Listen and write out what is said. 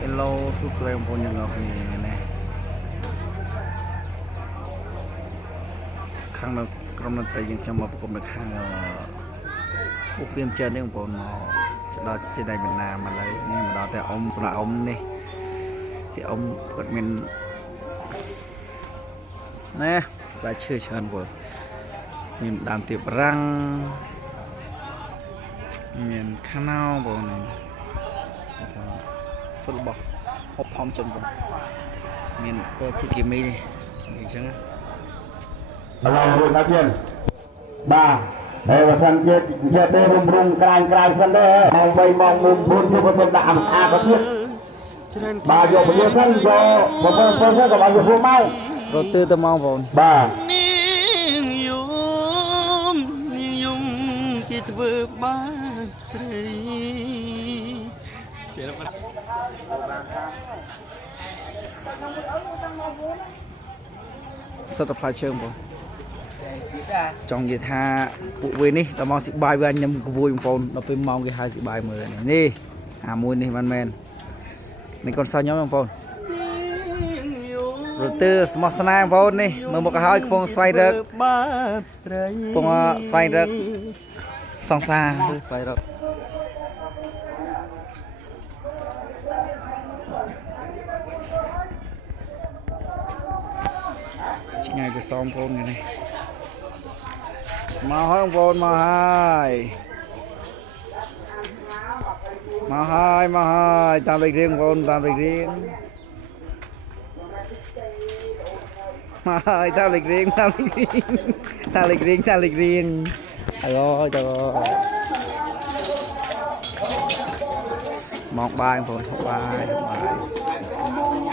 Hello សួស្តីបងប្អូនទាំងអស់គ្នាណាខាងនៅក្រុមតន្ត្រីយើងខ្ញុំមកប្រកបនៅខាងឧបៀមចិននេះបងប្អូនមកដល់ជាដៃវៀតណាមឥឡូវនេះមកដល់តែអ៊ំសម្រាប់អ៊ំនេះទីអ៊ំគាត់មានណាតែឈើច្រើនបងមានដើមទៀបរាំងមានខាណៅបងនេះថាហ្វុតបោះហូបថំចិនបងមានពលជាគីមីនេះអញ្ចឹងHalo, Nabian. Ba, wasan je te rumrung krang san de. Mau bay mau mumpun je betul dak am a ka thiết. Ba yo bia san yo, bo bo bo sa ka ba yo mau. រត់ទៅមកបង Ba. យំគេធ្វើបាបស្រីជិះសុទ្ធតែផ្លែឈើបងចង់និយាយថាពួកវានេះដល់មកស៊ីបាយវាញ៉ាំក្មួយបងប្អូនដល់ពេលម៉ោងគេហៅស៊ីបាយមើលនេះអាមួយនេះមិនមែននេះកូនសិស្សខ្ញុំបងប្អូនរត់ទៅស្មោះស្នេហ៍បងប្អូននេះមើលមកក៏ហើយកំពុងស្វែងរកកំពុងស្វែងរកសង្សារស្វែងរកឆ្ងាយទៅសំបងប្អូននេះមកហើយបងប្អូនមកហើយតាមលេខរៀងបងប្អូនតាមលេខរៀងមកហើយតាមលេខរៀងអើយទៅមកបាយបងប្អូនបាយ